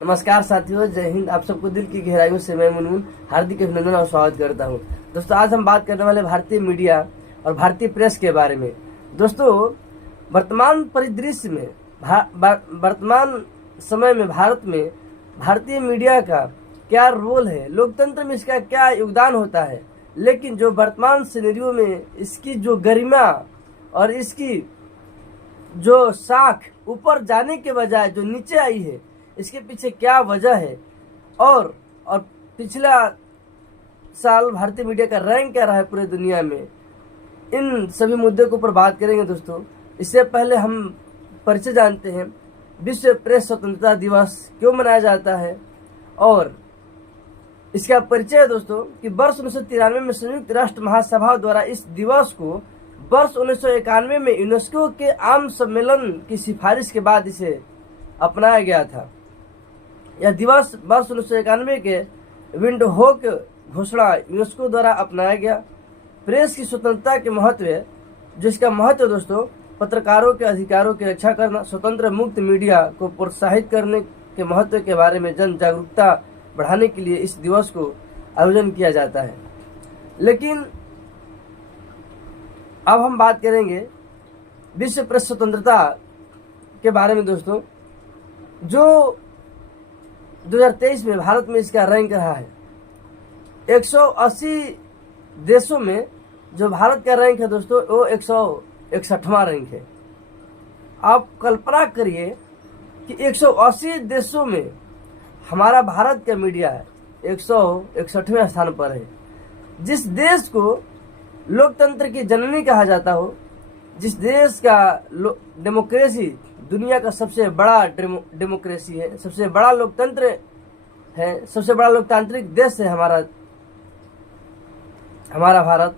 नमस्कार साथियों, जय हिंद। आप सबको दिल की गहराइयों से मैं मुनमुन हार्दिक अभिनंदन और स्वागत करता हूं। दोस्तों, आज हम बात करने वाले भारतीय मीडिया और भारतीय प्रेस के बारे में। दोस्तों, वर्तमान परिदृश्य में वर्तमान समय में भारत में भारतीय मीडिया का क्या रोल है, लोकतंत्र में इसका क्या योगदान होता है। लेकिन जो वर्तमान सिनेरियो में इसकी जो गरिमा और इसकी जो साख ऊपर जाने के बजाय जो नीचे आई है, इसके पीछे क्या वजह है और पिछला साल भारतीय मीडिया का रैंक क्या रहा है पूरे दुनिया में, इन सभी मुद्दे के ऊपर बात करेंगे। दोस्तों, इससे पहले हम परिचय जानते हैं, विश्व प्रेस स्वतंत्रता दिवस क्यों मनाया जाता है और इसका परिचय है। दोस्तों, कि वर्ष 1993 में संयुक्त राष्ट्र महासभा द्वारा इस दिवस को वर्ष 1991 में यूनेस्को के आम सम्मेलन की सिफारिश के बाद इसे अपनाया गया था। यह दिवस वर्ष 1991 के विंडहोक घोषणा यूनेस्को द्वारा अपनाया गया। प्रेस की स्वतंत्रता के महत्व, जिसका महत्व दोस्तों पत्रकारों के अधिकारों की रक्षा करना, स्वतंत्र मुक्त मीडिया को प्रोत्साहित करने के महत्व के बारे में जन जागरूकता बढ़ाने के लिए इस दिवस को आयोजन किया जाता है। लेकिन अब हम बात करेंगे विश्व प्रेस स्वतंत्रता के बारे में। दोस्तों, जो 2023 में भारत में इसका रैंक रहा है 180 देशों में, जो भारत का रैंक है दोस्तों वो 161वां रैंक है। आप कल्पना करिए कि 180 देशों में हमारा भारत का मीडिया है 161वें स्थान पर है। जिस देश को लोकतंत्र की जननी कहा जाता हो, जिस देश का डेमोक्रेसी दुनिया का सबसे बड़ा डेमोक्रेसी है, सबसे बड़ा लोकतंत्र है, सबसे बड़ा लोकतांत्रिक देश है हमारा भारत,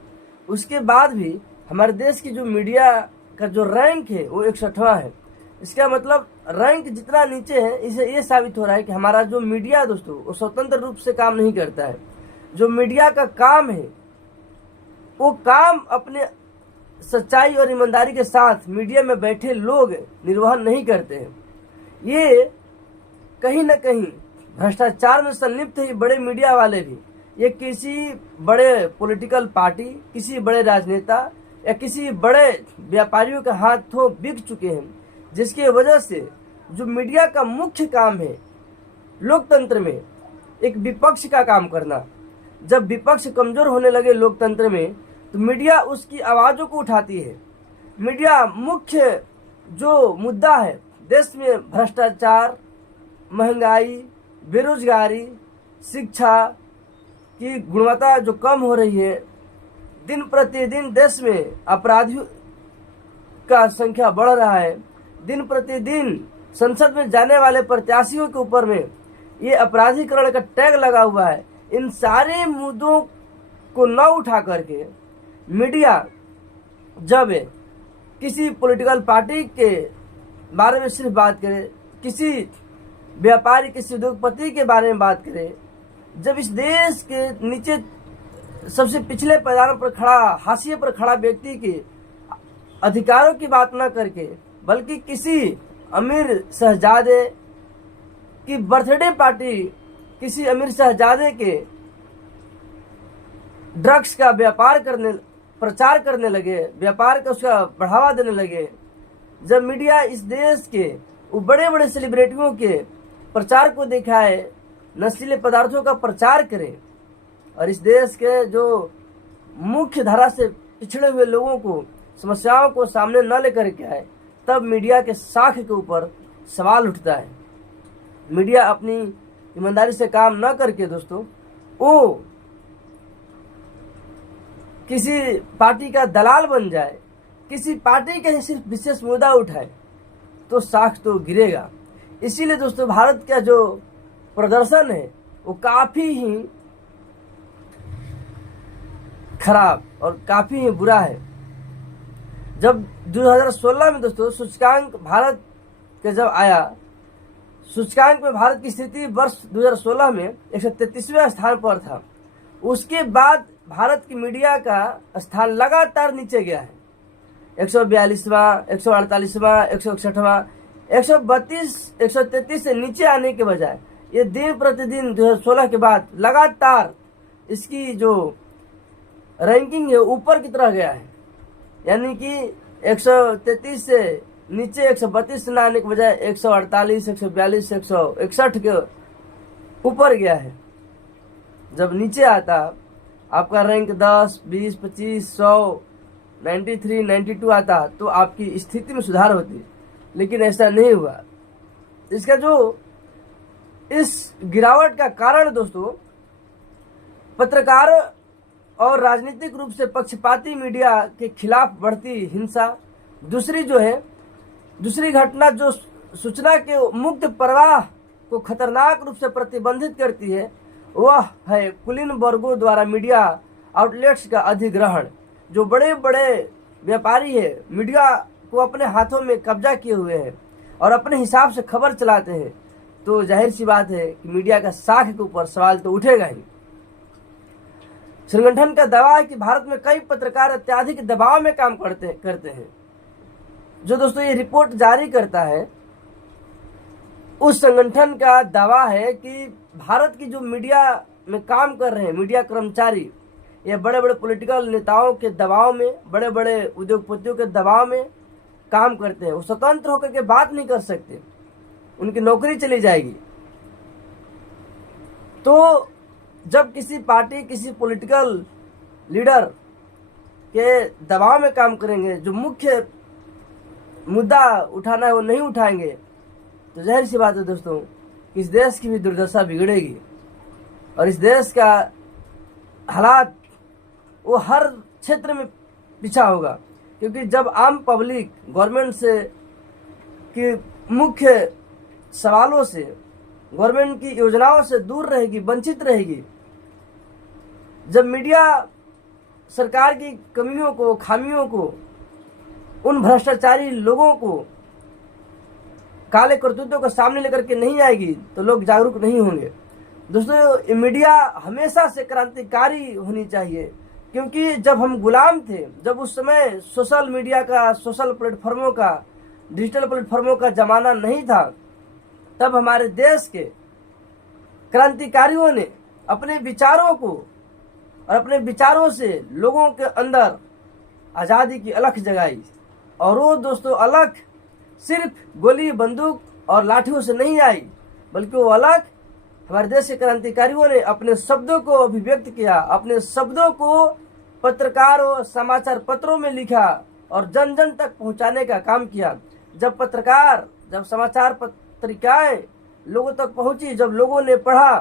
उसके बाद भी हमारे देश की जो मीडिया का जो रैंक है वो 160वां है। इसका मतलब रैंक जितना नीचे है, इसे ये साबित हो रहा है कि हमारा जो मीडिया दोस्तों वो स्वतंत्र रूप से काम नहीं करता है। जो मीडिया का काम है वो काम अपने सच्चाई और ईमानदारी के साथ मीडिया में बैठे लोग निर्वहन नहीं करते हैं। ये कहीं न कहीं भ्रष्टाचार में संलिप्त है। बड़े मीडिया वाले भी, ये किसी बड़े पॉलिटिकल पार्टी, किसी बड़े राजनेता या किसी बड़े व्यापारियों के हाथों बिक चुके हैं, जिसकी वजह से जो मीडिया का मुख्य काम है लोकतंत्र में एक विपक्ष का काम करना। जब विपक्ष कमजोर होने लगे लोकतंत्र में, तो मीडिया उसकी आवाज़ों को उठाती है। मीडिया मुख्य जो मुद्दा है देश में भ्रष्टाचार, महंगाई, बेरोजगारी, शिक्षा की गुणवत्ता जो कम हो रही है, दिन प्रतिदिन देश में अपराधियों का संख्या बढ़ रहा है, दिन प्रतिदिन संसद में जाने वाले प्रत्याशियों के ऊपर में ये अपराधीकरण का टैग लगा हुआ है। इन सारे मुद्दों को न उठा करके मीडिया जब किसी पॉलिटिकल पार्टी के बारे में सिर्फ बात करे, किसी व्यापारी, किसी उद्योगपति के बारे में बात करे, जब इस देश के नीचे सबसे पिछले पायदान पर खड़ा, हाशिए पर खड़ा व्यक्ति के अधिकारों की बात न करके बल्कि किसी अमीर शहजादे की बर्थडे पार्टी, किसी अमीर शहजादे के ड्रग्स का प्रचार करने लगे, व्यापार का उसका बढ़ावा देने लगे, जब मीडिया इस देश के वो बड़े बड़े सेलिब्रिटियों के प्रचार को दिखाए, नशीले पदार्थों का प्रचार करे और इस देश के जो मुख्य धारा से पिछड़े हुए लोगों को, समस्याओं को सामने न लेकर के आए, तब मीडिया के साख के ऊपर सवाल उठता है। मीडिया अपनी ईमानदारी से काम न करके दोस्तों वो किसी पार्टी का दलाल बन जाए, किसी पार्टी के सिर्फ विशेष मुद्दा उठाए, तो साख तो गिरेगा। इसीलिए दोस्तों भारत का जो प्रदर्शन है वो काफी ही खराब और काफी ही बुरा है। जब 2016 में दोस्तों सूचकांक भारत के जब आया, सूचकांक में भारत की स्थिति वर्ष 2016 में 133वें स्थान पर था। उसके बाद भारत की मीडिया का स्थान लगातार नीचे गया है। 142वां, 148वां, 161वां, 132, 133 से नीचे आने के बजाय ये दिन प्रतिदिन 2016 के बाद लगातार इसकी जो रैंकिंग है ऊपर की तरह गया है, यानी कि 133 से नीचे 132 न आने के बजाय 148, 142, 161 के ऊपर गया है। जब नीचे आता आपका रैंक 10, 20, 25, 100, 93, 92 आता तो आपकी स्थिति में सुधार होती, लेकिन ऐसा नहीं हुआ। इसका जो इस गिरावट का कारण दोस्तों पत्रकार और राजनीतिक रूप से पक्षपाती मीडिया के खिलाफ बढ़ती हिंसा, दूसरी घटना जो सूचना के मुक्त प्रवाह को खतरनाक रूप से प्रतिबंधित करती है, वह है कुलीन वर्गों द्वारा मीडिया आउटलेट्स का अधिग्रहण। जो बड़े बड़े व्यापारी है मीडिया को अपने हाथों में कब्जा किए हुए हैं और अपने हिसाब से खबर चलाते हैं, तो जाहिर सी बात है कि मीडिया का साख के ऊपर सवाल तो उठेगा ही। संगठन का दावा है कि भारत में कई पत्रकार अत्यधिक दबाव में काम करते हैं। जो दोस्तों ये रिपोर्ट जारी करता है, उस संगठन का दावा है कि भारत की जो मीडिया में काम कर रहे हैं मीडिया कर्मचारी, ये बड़े बड़े पॉलिटिकल नेताओं के दबाव में, बड़े बड़े उद्योगपतियों के दबाव में काम करते हैं। वो स्वतंत्र होकर के बात नहीं कर सकते, उनकी नौकरी चली जाएगी। तो जब किसी पार्टी, किसी पॉलिटिकल लीडर के दबाव में काम करेंगे, जो मुख्य मुद्दा उठाना है वो नहीं उठाएंगे, तो जाहिर सी बात है दोस्तों इस देश की भी दुर्दशा बिगड़ेगी और इस देश का हालात वो हर क्षेत्र में पीछा होगा। क्योंकि जब आम पब्लिक गवर्नमेंट से की मुख्य सवालों से, गवर्नमेंट की योजनाओं से दूर रहेगी, वंचित रहेगी, जब मीडिया सरकार की कमियों को, खामियों को, उन भ्रष्टाचारी लोगों को, काले करतूतों को सामने लेकर के नहीं आएगी, तो लोग जागरूक नहीं होंगे। दोस्तों मीडिया हमेशा से क्रांतिकारी होनी चाहिए, क्योंकि जब हम गुलाम थे, जब उस समय सोशल मीडिया का, सोशल प्लेटफॉर्मों का, डिजिटल प्लेटफॉर्मों का जमाना नहीं था, तब हमारे देश के क्रांतिकारियों ने अपने विचारों को और अपने विचारों से लोगों के अंदर आज़ादी की अलख जगाई। और वो दोस्तों अलख सिर्फ गोली, बंदूक और लाठियों से नहीं आई, बल्कि वो अलख हमारे देश के क्रांतिकारियों ने अपने शब्दों को अभिव्यक्त किया, अपने शब्दों को पत्रकारों, समाचार पत्रों में लिखा और जन जन तक पहुंचाने का काम किया। जब पत्रकार, जब समाचार पत्रिकाएं लोगों तक पहुंची, जब लोगों ने पढ़ा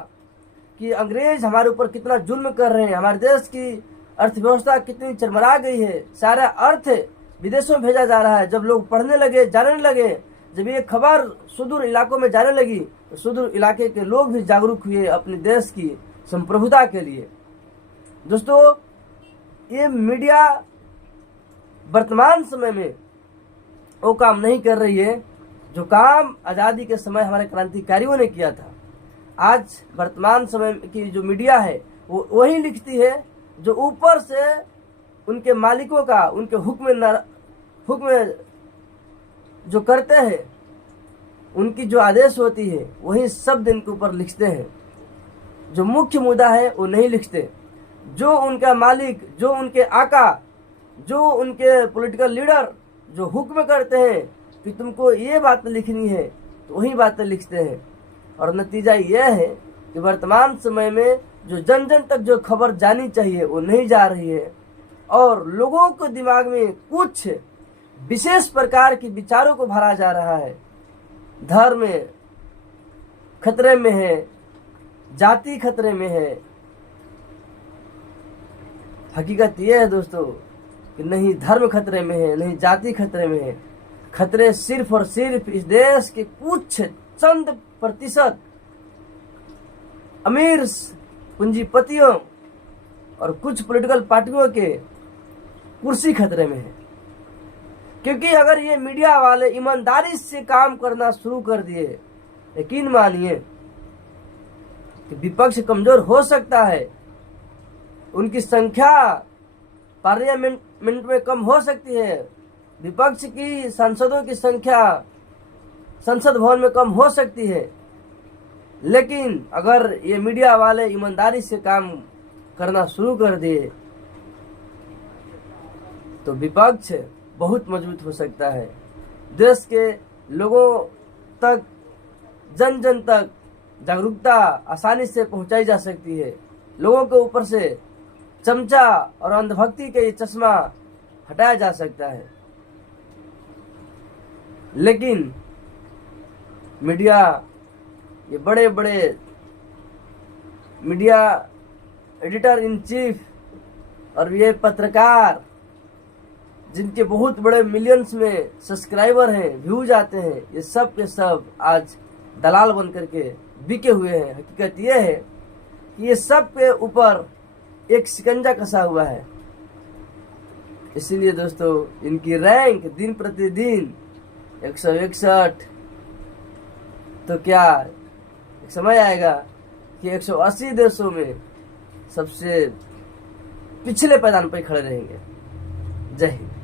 कि अंग्रेज हमारे ऊपर कितना जुल्म कर रहे हैं, हमारे देश की अर्थव्यवस्था कितनी चरमरा गई है, सारा अर्थ विदेशों में भेजा जा रहा है, जब लोग पढ़ने लगे, जानने लगे, जब ये खबर सुदूर इलाकों में जाने लगी, तो सुदूर इलाके के लोग भी जागरूक हुए अपने देश की संप्रभुता के लिए। दोस्तों ये मीडिया वर्तमान समय में वो काम नहीं कर रही है जो काम आज़ादी के समय हमारे क्रांतिकारियों ने किया था। आज वर्तमान समय की जो मीडिया है वो वही लिखती है जो ऊपर से उनके मालिकों का, उनके हुक्म जो करते हैं, उनकी जो आदेश होती है वही शब्द इनके ऊपर लिखते हैं। जो मुख्य मुद्दा है वो नहीं लिखते। जो उनका मालिक, जो उनके आका, जो उनके पॉलिटिकल लीडर जो हुक्म करते हैं कि तुमको ये बात लिखनी है, तो वही बातें लिखते हैं। और नतीजा यह है कि वर्तमान समय में जो जन जन तक जो खबर जानी चाहिए वो नहीं जा रही है और लोगों को दिमाग में कुछ विशेष प्रकार के विचारों को भरा जा रहा है। धर्म खतरे में है, जाति खतरे में है। हकीकत यह है दोस्तों कि नहीं धर्म खतरे में है, नहीं जाति खतरे में है। खतरे सिर्फ और सिर्फ इस देश के कुछ चंद प्रतिशत अमीर पूंजीपतियों और कुछ पॉलिटिकल पार्टियों के कुर्सी खतरे में है। क्योंकि अगर ये मीडिया वाले ईमानदारी से काम करना शुरू कर दिए, यकीन मानिए कि विपक्ष कमजोर हो सकता है, उनकी संख्या पार्लियामेंट में कम हो सकती है, विपक्ष की सांसदों की संख्या संसद भवन में कम हो सकती है, लेकिन अगर ये मीडिया वाले ईमानदारी से काम करना शुरू कर दिए तो विपक्ष बहुत मजबूत हो सकता है। देश के लोगों तक, जन जन तक जागरूकता आसानी से पहुंचाई जा सकती है। लोगों के ऊपर से चमचा और अंधभक्ति के ये चश्मा हटाया जा सकता है। लेकिन मीडिया, ये बड़े बड़े मीडिया एडिटर इन चीफ और ये पत्रकार जिनके बहुत बड़े मिलियंस में सब्सक्राइबर हैं, व्यूज आते हैं, ये सब के सब आज दलाल बन करके बिके हुए हैं। हकीकत ये है कि ये सब के ऊपर एक शिकंजा कसा हुआ है। इसीलिए दोस्तों इनकी रैंक दिन प्रतिदिन 161, तो क्या एक समय आएगा कि 180 देशों में सबसे पिछले पायदान पर खड़े रहेंगे। जय हिंद।